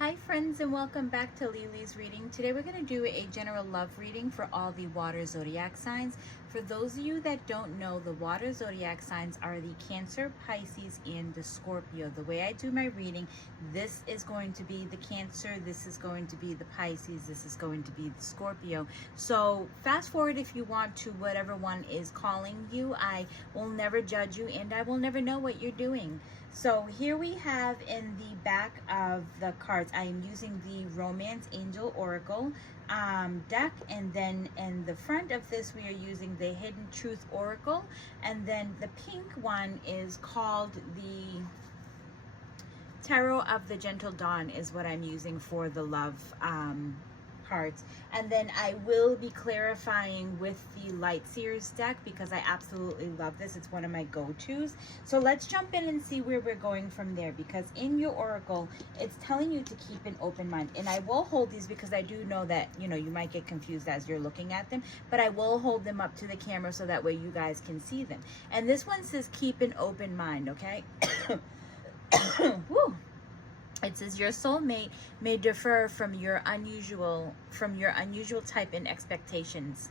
Hi friends, and welcome back to Lily's reading. Today we're going to do a general love reading for all the water zodiac signs. For those of you that don't know, the water zodiac signs are the Cancer, Pisces, and the Scorpio. The way I do my reading, this is going to be the Cancer, this is going to be the Pisces, this is going to be the Scorpio. So fast forward if you want to whatever one is calling you. I will never judge you and I will never know what you're doing. So here we have in the back of the cards, I am using the Romance Angel Oracle deck, and then in the front of this we are using the Hidden Truth Oracle, and then the pink one is called the Tarot of the Gentle Dawn is what I'm using for the love cards. And then I will be clarifying with the Light Seers deck because I absolutely love this. It's one of my go-tos. So let's jump in and see where we're going from there, because in your oracle it's telling you to keep an open mind. And I will hold these because I do know that you might get confused as you're looking at them, but I will hold them up to the camera so that way you guys can see them. And this one says keep an open mind, okay? Woo. It says your soulmate may differ from your unusual type and expectations.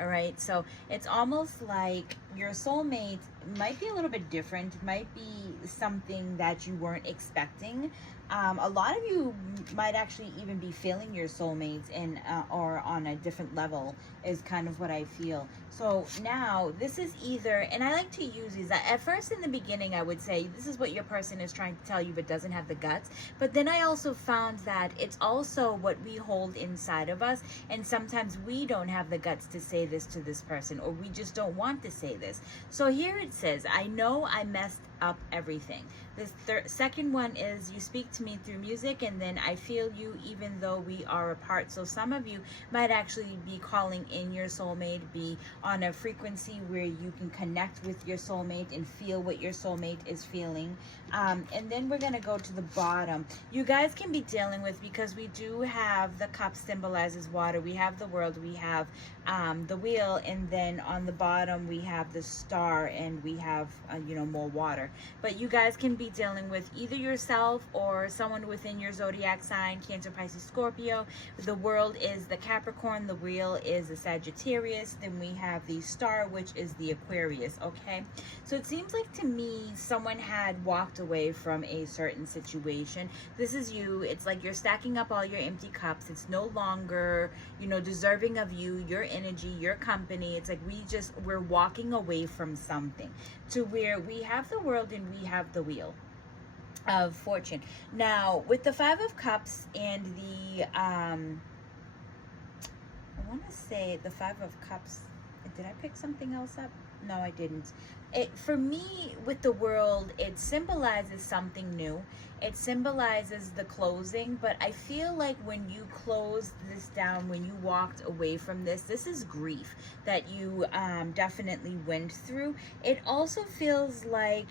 All right, so it's almost like your soulmate might be a little bit different, might be something that you weren't expecting. A lot of you might actually even be feeling your soulmates in or on a different level is kind of what I feel. So now this is either, and I like to use these. At first in the beginning I would say this is what your person is trying to tell you but doesn't have the guts. But then I also found that it's also what we hold inside of us, and sometimes we don't have the guts to say this to this person, or we just don't want to say this. So here it says, I know I messed up everything. This second one is you speak to me through music, and then I feel you even though we are apart. So some of you might actually be calling in your soulmate, be on a frequency where you can connect with your soulmate and feel what your soulmate is feeling. And then we're going to go to the bottom. You guys can be dealing with, because we do have the cup symbolizes water, we have the world, we have the wheel, and then on the bottom we have the star, and we have more water. But you guys can be dealing with either yourself or someone within your zodiac sign, Cancer, Pisces, Scorpio. The world is the Capricorn, the wheel is the Sagittarius, then we have the star, which is the Aquarius. Okay, so it seems like to me someone had walked away from a certain situation. This is you. It's like you're stacking up all your empty cups. It's no longer deserving of you, your energy, your company. It's like we're walking away from something, to where we have the world and we have the wheel of fortune. Now with the Five of Cups and the I want to say the Five of Cups, did I pick something else up? No, I didn't. For me, with the world, it symbolizes something new. It symbolizes the closing, but I feel like when you closed this down, when you walked away from this is grief that you definitely went through. It also feels like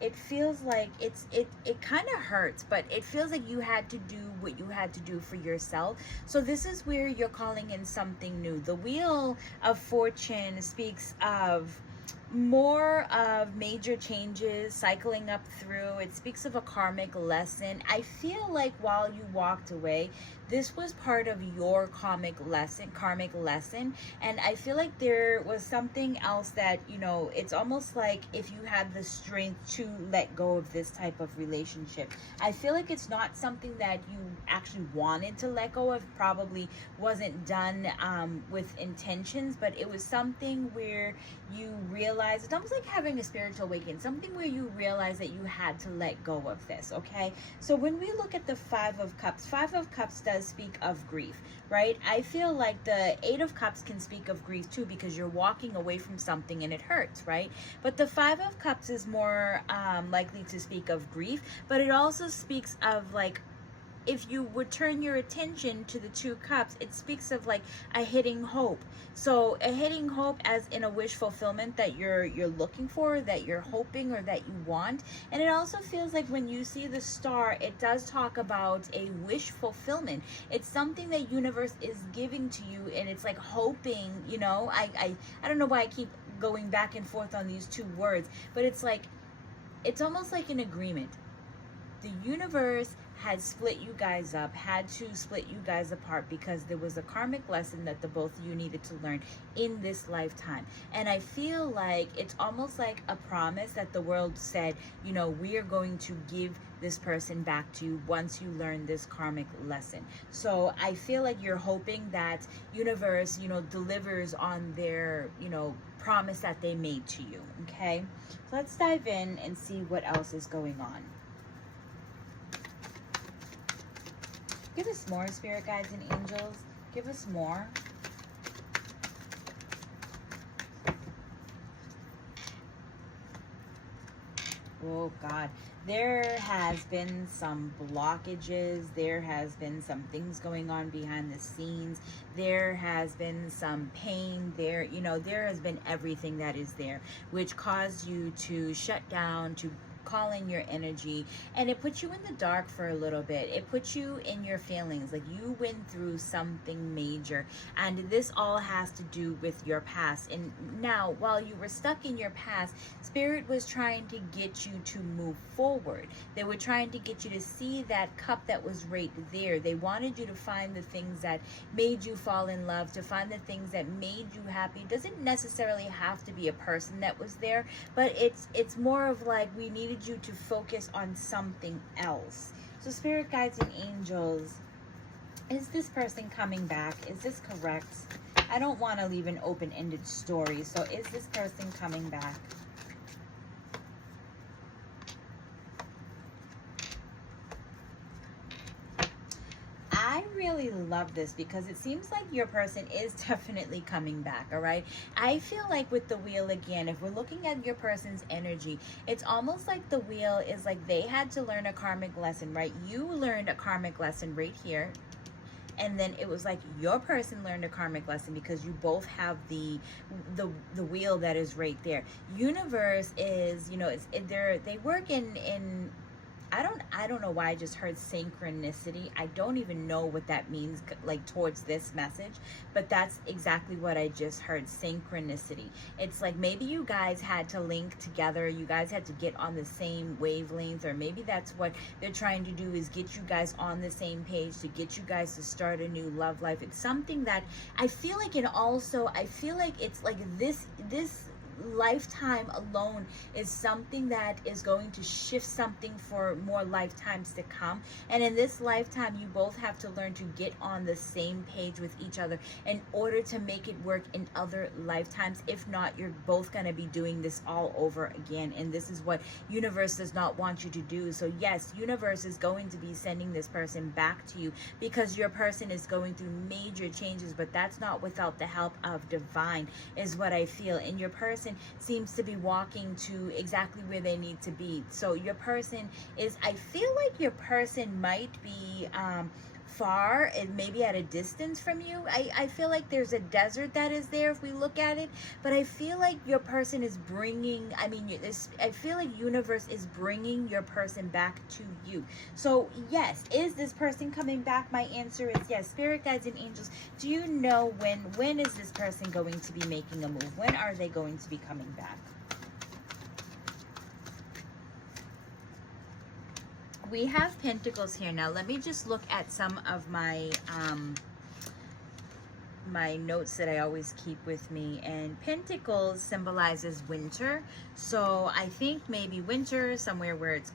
it feels like it kind of hurts, but it feels like you had to do what you had to do for yourself. So this is where you're calling in something new. The Wheel of Fortune speaks of more of major changes cycling up through. It speaks of a karmic lesson. I feel like while you walked away, this was part of your karmic lesson, and I feel like there was something else that it's almost like if you had the strength to let go of this type of relationship. I feel like it's not something that you actually wanted to let go of, probably wasn't done with intentions, but it was something where you realize, it's almost like having a spiritual awakening, something where you realize that you had to let go of this. Okay, so when we look at the Five of Cups does speak of grief, right? I feel like the Eight of Cups can speak of grief too, because you're walking away from something and it hurts, right? But the Five of Cups is more likely to speak of grief, but it also speaks of, like, if you would turn your attention to the Two Cups, it speaks of like a hidden hope. So a hidden hope as in a wish fulfillment that you're looking for, that you're hoping, or that you want. And it also feels like when you see the star, it does talk about a wish fulfillment. It's something that universe is giving to you, and it's like hoping, I don't know why I keep going back and forth on these two words, but it's like, it's almost like an agreement. The universe had split you guys up, had to split you guys apart because there was a karmic lesson that the both of you needed to learn in this lifetime. And I feel like it's almost like a promise that the world said, you know, we are going to give this person back to you once you learn this karmic lesson. So I feel like you're hoping that universe, you know, delivers on their, you know, promise that they made to you. Okay, so let's dive in and see what else is going on. Give us more, spirit guides and angels. Give us more. Oh God, there has been some blockages. There has been some things going on behind the scenes. There has been some pain there. You know, there has been everything that is there, which caused you to shut down, to calling your energy, and it puts you in the dark for a little bit. It puts you in your feelings, like you went through something major, and this all has to do with your past. And now, while you were stuck in your past, spirit was trying to get you to move forward. They were trying to get you to see that cup that was right there. They wanted you to find the things that made you fall in love, to find the things that made you happy. It doesn't necessarily have to be a person that was there, but it's more of like, we needed you to focus on something else. So spirit guides and angels, is this person coming back? Is this correct? I don't want to leave an open-ended story. So is this person coming back? I really love this because it seems like your person is definitely coming back, all right? I feel like with the wheel again, if we're looking at your person's energy, it's almost like the wheel is like they had to learn a karmic lesson, right? You learned a karmic lesson right here. And then it was like your person learned a karmic lesson because you both have the wheel that is right there. Universe is, you know, they work in I don't know why I just heard synchronicity. I don't even know what that means, like towards this message, but that's exactly what I just heard, synchronicity. It's like maybe you guys had to link together, you guys had to get on the same wavelength, or maybe that's what they're trying to do, is get you guys on the same page, to get you guys to start a new love life. It's something that I feel like, and also I feel like it's like this lifetime alone is something that is going to shift something for more lifetimes to come. And in this lifetime, you both have to learn to get on the same page with each other in order to make it work in other lifetimes. If not, you're both going to be doing this all over again, and this is what universe does not want you to do. So yes, universe is going to be sending this person back to you because your person is going through major changes, but that's not without the help of divine, is what I feel. And your person seems to be walking to exactly where they need to be. So your person is, I feel like your person might be far and maybe at a distance from you. I feel like there's a desert that is there if we look at it, but I feel like your person is bringing, I feel like universe is bringing your person back to you. So yes, is this person coming back? My answer is yes. Spirit guides and angels, do you know when is this person going to be making a move? When are they going to be coming back? We have pentacles here. Now let me just look at some of my my notes that I always keep with me. And pentacles symbolizes winter, so I think maybe winter, somewhere where it's,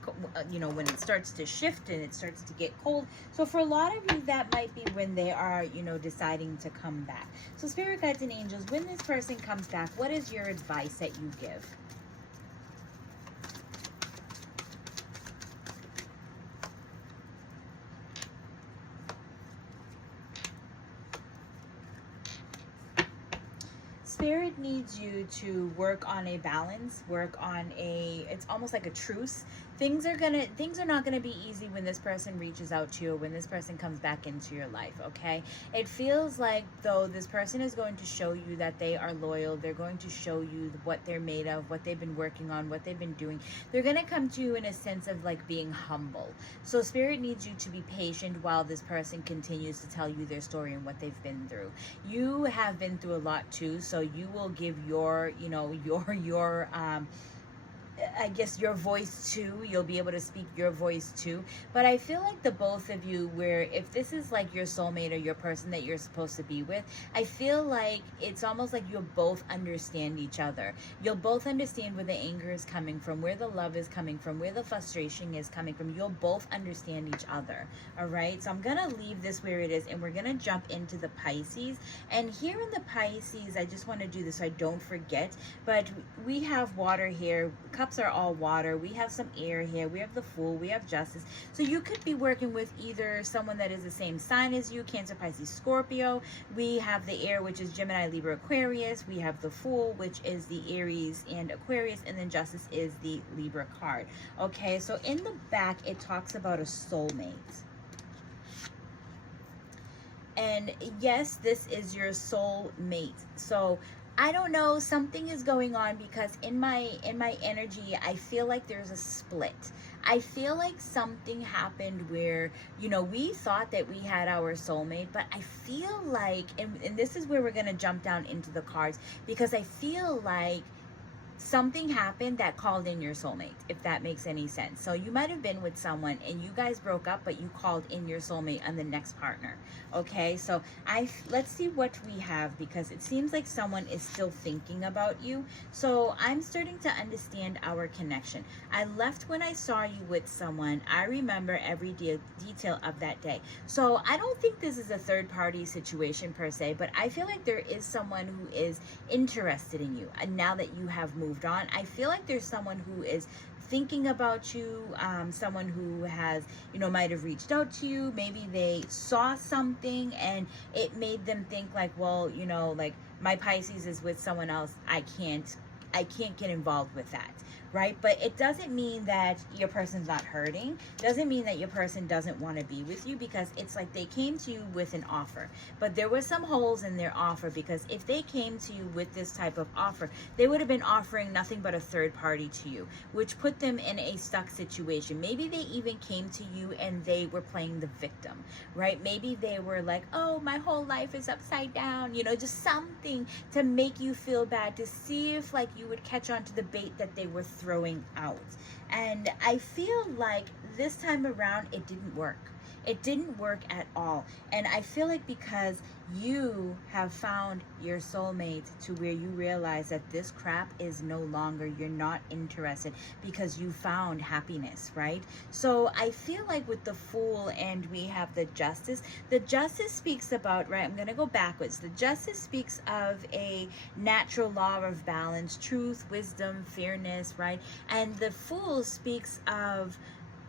you know, when it starts to shift and it starts to get cold. So for a lot of you, that might be when they are, you know, deciding to come back. So spirit guides and angels, when this person comes back, what is your advice that you give? Spirit needs you to work on a balance, work on it's almost like a truce. Things are not gonna be easy when this person reaches out to you, when this person comes back into your life, okay? It feels like, though, this person is going to show you that they are loyal. They're going to show you what they're made of, what they've been working on, what they've been doing. They're gonna come to you in a sense of like being humble. So Spirit needs you to be patient while this person continues to tell you their story and what they've been through. You have been through a lot too, so you will give your, you know, your I guess your voice too. You'll be able to speak your voice too. But I feel like the both of you, where if this is like your soulmate or your person that you're supposed to be with, I feel like it's almost like you'll both understand each other. You'll both understand where the anger is coming from, where the love is coming from, where the frustration is coming from. You'll both understand each other. All right. So I'm going to leave this where it is, and we're going to jump into the Pisces. And here in the Pisces, I just want to do this so I don't forget. But we have water here. Cups are all water. We have some air here. We have the Fool. We have Justice. So you could be working with either someone that is the same sign as you, Cancer, Pisces, Scorpio. We have the air, which is Gemini, Libra, Aquarius. We have the Fool, which is the Aries and Aquarius. And then Justice is the Libra card. Okay, so in the back, it talks about a soulmate. And yes, this is your soulmate. So I don't know, something is going on, because in my energy, I feel like there's a split. I feel like something happened where, you know, we thought that we had our soulmate, but I feel like, and this is where we're going to jump down into the cards, because I feel like something happened that called in your soulmate, if that makes any sense. So you might have been with someone and you guys broke up, but you called in your soulmate and the next partner. Okay, so let's see what we have, because it seems like someone is still thinking about you. So I'm starting to understand our connection. I left when I saw you with someone. I remember every detail of that day. So I don't think this is a third party situation per se, but I feel like there is someone who is interested in you. And now that you have moved on, I feel like there's someone who is thinking about you, someone who has, you know, might have reached out to you. Maybe they saw something and it made them think like, well, you know, like my Pisces is with someone else. I can't get involved with that. Right? But it doesn't mean that your person's not hurting. Doesn't mean that your person doesn't want to be with you, because it's like they came to you with an offer, but there were some holes in their offer, because if they came to you with this type of offer, they would have been offering nothing but a third party to you, which put them in a stuck situation. Maybe they even came to you and they were playing the victim, right? Maybe they were like, oh, my whole life is upside down, you know, just something to make you feel bad, to see if like you would catch on to the bait that they were throwing out. And I feel like this time around it didn't work. It didn't work at all. And I feel like because you have found your soulmate to where you realize that this crap is no longer, you're not interested, because you found happiness, right? So I feel like with the Fool and we have the Justice speaks about, right, I'm going to go backwards. The Justice speaks of a natural law of balance, truth, wisdom, fairness, right? And the Fool speaks of,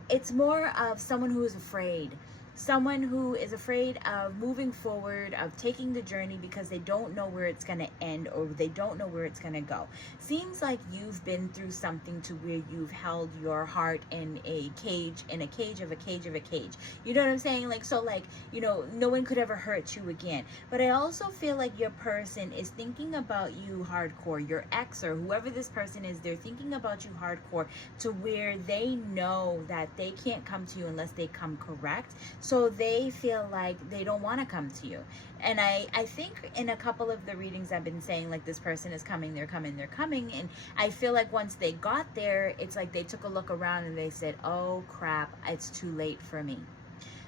it's more of someone who is afraid. Someone who is afraid of moving forward, of taking the journey, because they don't know where it's going to end, or they don't know where it's going to go. Seems like you've been through something to where you've held your heart in a cage, in a cage of a cage of a cage. You know what I'm saying? Like, so like, you know, no one could ever hurt you again. But I also feel like your person is thinking about you hardcore. Your ex or whoever this person is, they're thinking about you hardcore, to where they know that they can't come to you unless they come correct. So they feel like they don't want to come to you. And I think in a couple of the readings I've been saying, like, this person is coming, they're coming, they're coming. And I feel like once they got there, it's like they took a look around and they said, oh crap, it's too late for me.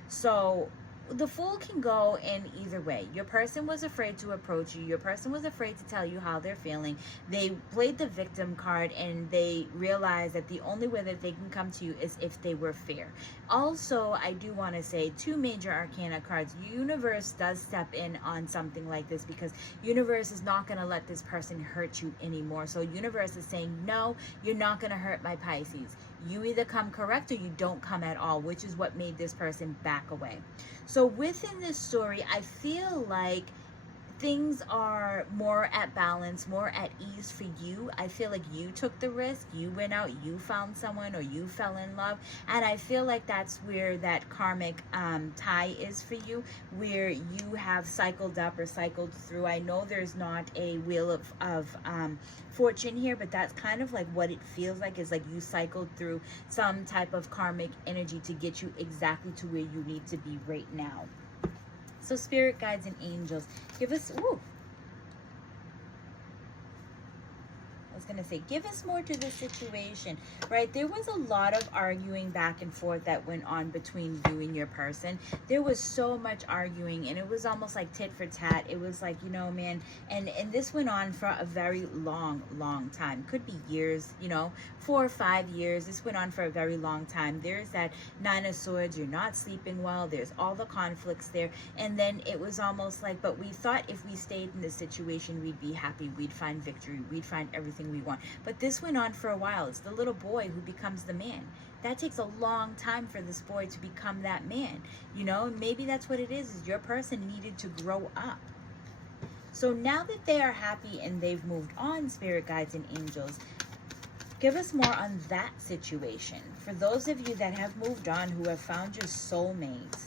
So the Fool can go in either way. Your person was afraid to approach you. Your person was afraid to tell you how they're feeling. They played the victim card, and they realized that the only way that they can come to you is if they were fair. Also, I do want to say 2 major arcana cards. Universe does step in on something like this, because universe is not going to let this person hurt you anymore. So universe is saying, no, you're not going to hurt my Pisces. You either come correct or you don't come at all, which is what made this person back away. So within this story, I feel like things are more at balance, more at ease for you. I feel like you took the risk, you went out, you found someone, or you fell in love. And I feel like that's where that karmic tie is for you, where you have cycled up or cycled through. I know there's not a wheel of fortune here, but that's kind of like what it feels like. Is like you cycled through some type of karmic energy to get you exactly to where you need to be right now. So spirit guides and angels, give us, was going to say, give us more to this situation, right? There was a lot of arguing back and forth that went on between you and your person. There was so much arguing, and it was almost like tit for tat. It was like, you know, man, and this went on for a very long time. Could be years, you know, 4 or 5 years. This went on for a very long time. There's that Nine of Swords. You're not sleeping well. There's all the conflicts there. And then it was almost like, but we thought if we stayed in this situation, we'd be happy. We'd find victory. We'd find everything we want. But this went on for a while. It's the little boy who becomes the man. That takes a long time for this boy to become that man, you know. And maybe that's what it is your person needed to grow up. So now that they are happy and they've moved on, spirit guides and angels, give us more on that situation. For those of you that have moved on, who have found your soulmate.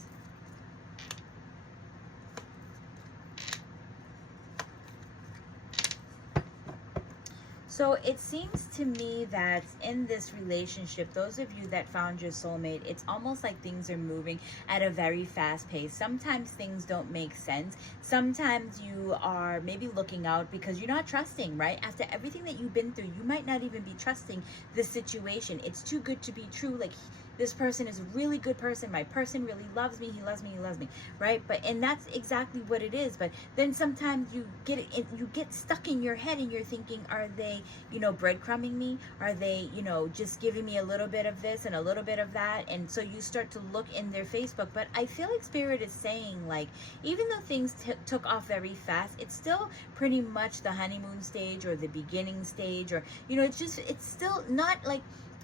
So it seems to me that in this relationship, those of you that found your soulmate, it's almost like things are moving at a very fast pace. Sometimes things don't make sense. Sometimes you are maybe looking out because you're not trusting, right? After everything that you've been through, you might not even be trusting the situation. It's too good to be true. Like, this person is a really good person. My person really loves me. He loves me. He loves me, right? And that's exactly what it is. But then sometimes you get stuck in your head and you're thinking, are they, you know, breadcrumbing me? Are they, you know, just giving me a little bit of this and a little bit of that? And so you start to look in their Facebook. But I feel like Spirit is saying, like, even though things took off very fast, it's still pretty much the honeymoon stage or the beginning stage, or, you know, it's still not like,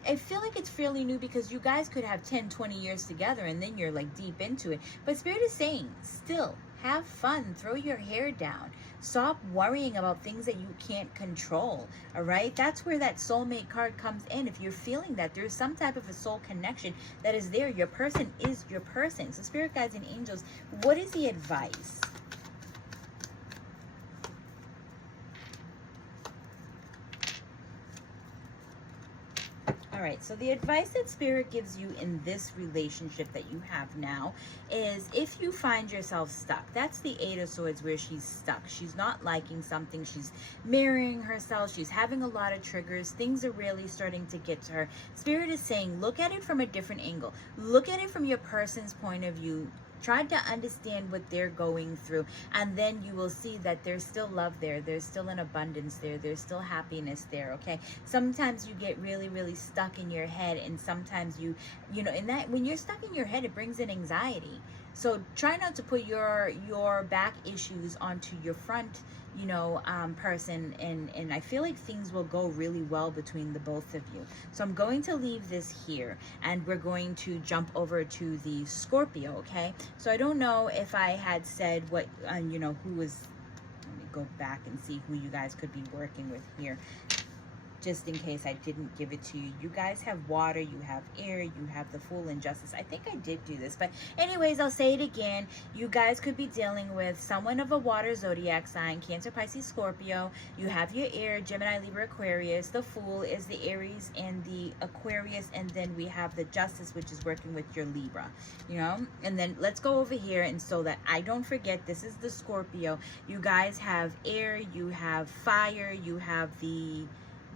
I feel like it's fairly new because you guys could have 10, 20 years together and then you're like deep into it. But Spirit is saying, still have fun, throw your hair down, stop worrying about things that you can't control. All right, that's where that soulmate card comes in. If you're feeling that there's some type of a soul connection that is there, your person is your person. So Spirit guides and angels, what is the advice? All right, so the advice that Spirit gives you in this relationship that you have now is, if you find yourself stuck, that's the Eight of Swords, where she's stuck. She's not liking something. She's mirroring herself. She's having a lot of triggers. Things are really starting to get to her. Spirit is saying, look at it from a different angle. Look at it from your person's point of view. Try to understand what they're going through, and then you will see that there's still love there. There's still an abundance there. There's still happiness there, okay? Sometimes you get really stuck in your head, and sometimes you know, in that, when you're stuck in your head, it brings in anxiety. So try not to put your back issues onto your front, you know, person, and I feel like things will go really well between the both of you. So I'm going to leave this here, and we're going to jump over to the Scorpio, okay? So I don't know if I had said what, you know, who was, let me go back and see who you guys could be working with here, just in case I didn't give it to you. You guys have water, you have air, you have the Fool and Justice. I think I did do this, but anyways, I'll say it again. You guys could be dealing with someone of a water zodiac sign, Cancer, Pisces, Scorpio. You have your air, Gemini, Libra, Aquarius. The Fool is the Aries and the Aquarius, and then we have the Justice, which is working with your Libra, you know? And then let's go over here, and so that I don't forget, this is the Scorpio. You guys have air, you have fire, you have the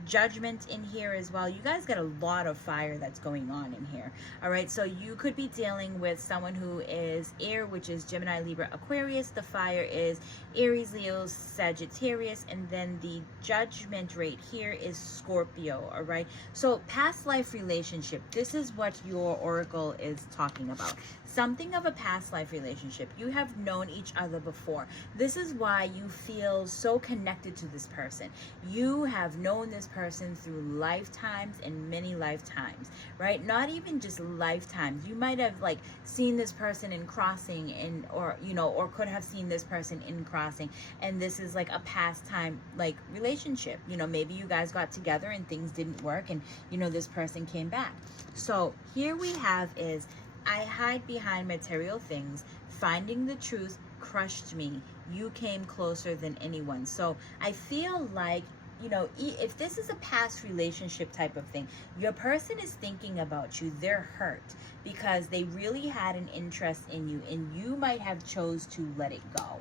Judgment in here as well. You guys got a lot of fire that's going on in here. All right, so you could be dealing with someone who is air, which is Gemini, Libra, Aquarius. The fire is Aries, Leo, Sagittarius, and then the Judgment right here is Scorpio. All right, so past life relationship, this is what your oracle is talking about. Something of a past life relationship. You have known each other before. This is why you feel so connected to this person. You have known this person through lifetimes and many lifetimes, right? Not even just lifetimes. You might have like seen this person in crossing, and or you know, or could have seen this person in crossing, and this is like a past time like relationship. You know, maybe you guys got together and things didn't work, and you know, this person came back. So here we have is, I hide behind material things. Finding the truth crushed me. You came closer than anyone. So I feel like, you know, if this is a past relationship type of thing, your person is thinking about you. They're hurt because they really had an interest in you, and you might have chose to let it go.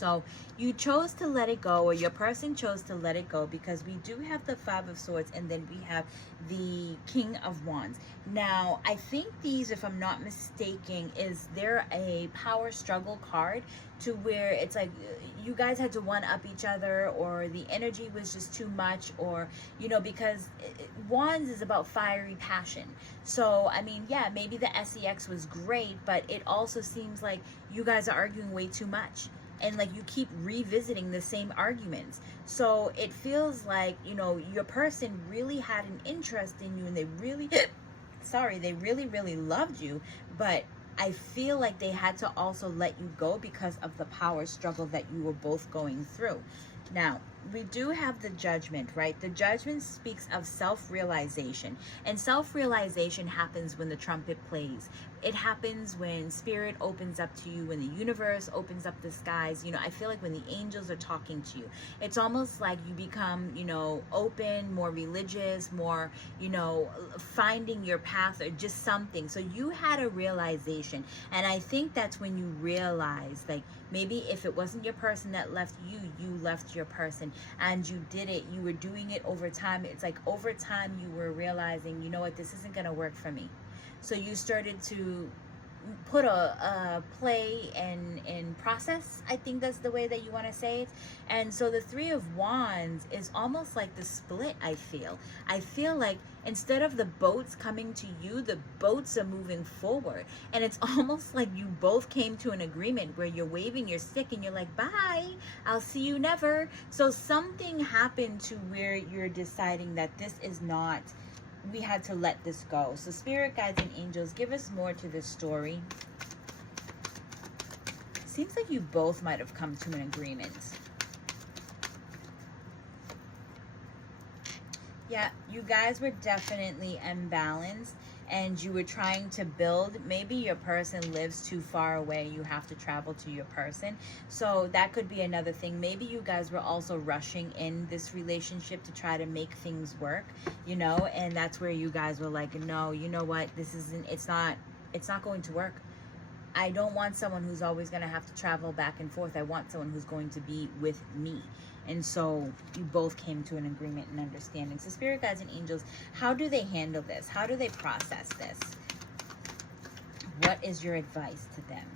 So you chose to let it go, or your person chose to let it go, because we do have the Five of Swords, and then we have the King of Wands. Now, I think these, if I'm not mistaken, is there a power struggle card, to where it's like you guys had to one up each other, or the energy was just too much, or because Wands is about fiery passion. So I mean, yeah, maybe the sex was great, but it also seems like you guys are arguing way too much, and like you keep revisiting the same arguments. So it feels like your person really had an interest in you, and they really they really loved you, but I feel like they had to also let you go because of the power struggle that you were both going through. Now, we do have the Judgment, right? The Judgment speaks of self-realization. And self-realization happens when the trumpet plays. It happens when Spirit opens up to you, when the universe opens up the skies. I feel like when the angels are talking to you, it's almost like you become, open, more religious, more, finding your path, or just something. So you had a realization. And I think that's when you realize, like, maybe if it wasn't your person that left you, you left your person, and you did it. You were doing it over time. It's like over time you were realizing, you know what, this isn't going to work for me. So you started to put a play and process. I think that's the way that you want to say it. And so the Three of Wands is almost like the split. I feel like instead of the boats coming to you, the boats are moving forward, and it's almost like you both came to an agreement where you're waving your stick and you're like, bye, I'll see you never. So something happened to where you're deciding that this is not, we had to let this go. So Spirit guides and angels, give us more to this story. Seems like you both might have come to an agreement. Yeah, you guys were definitely imbalanced, and you were trying to build. Maybe your person lives too far away. You have to travel to your person. So that could be another thing. Maybe you guys were also rushing in this relationship to try to make things work, and that's where you guys were like, no, you know what? This isn't, it's not going to work. I don't want someone who's always going to have to travel back and forth. I want someone who's going to be with me. And so you both came to an agreement and understanding. So Spirit guides and angels, how do they handle this? How do they process this? What is your advice to them?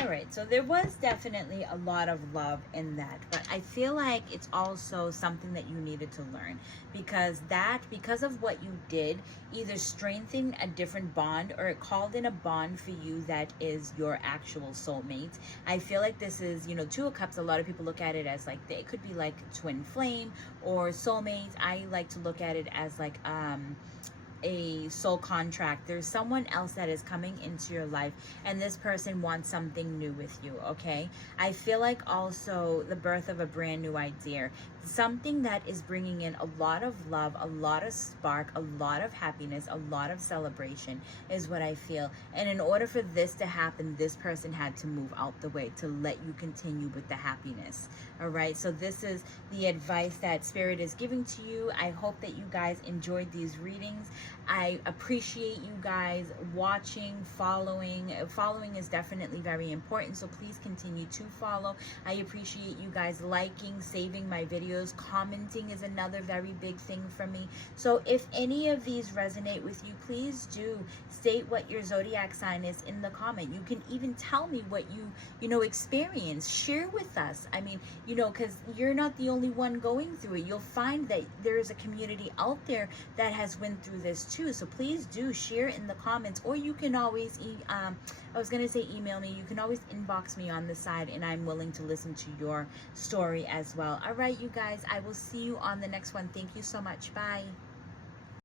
All right, so there was definitely a lot of love in that, but I feel like it's also something that you needed to learn, because of what you did, either strengthened a different bond, or it called in a bond for you that is your actual soulmate. I feel like this is, Two of Cups, a lot of people look at it as like, it could be like twin flame or soulmate. I like to look at it as like, a soul contract. There's someone else that is coming into your life, and this person wants something new with you. Okay, I feel like also the birth of a brand new idea, something that is bringing in a lot of love, a lot of spark, a lot of happiness, a lot of celebration is what I feel. And in order for this to happen, this person had to move out the way to let you continue with the happiness. All right, so this is the advice that Spirit is giving to you. I hope that you guys enjoyed these readings. I appreciate you guys watching, following. Following is definitely very important, so please continue to follow. I appreciate you guys liking, saving my videos. Commenting is another very big thing for me. So if any of these resonate with you, please do state what your zodiac sign is in the comment. You can even tell me what you experience. Share with us. I mean, because you're not the only one going through it. You'll find that there is a community out there that has went through this too. So please do share in the comments, or you can always I was gonna say email me. You can always inbox me on the side, and I'm willing to listen to your story as well. All right, you guys, I will see you on the next one. Thank you so much. Bye.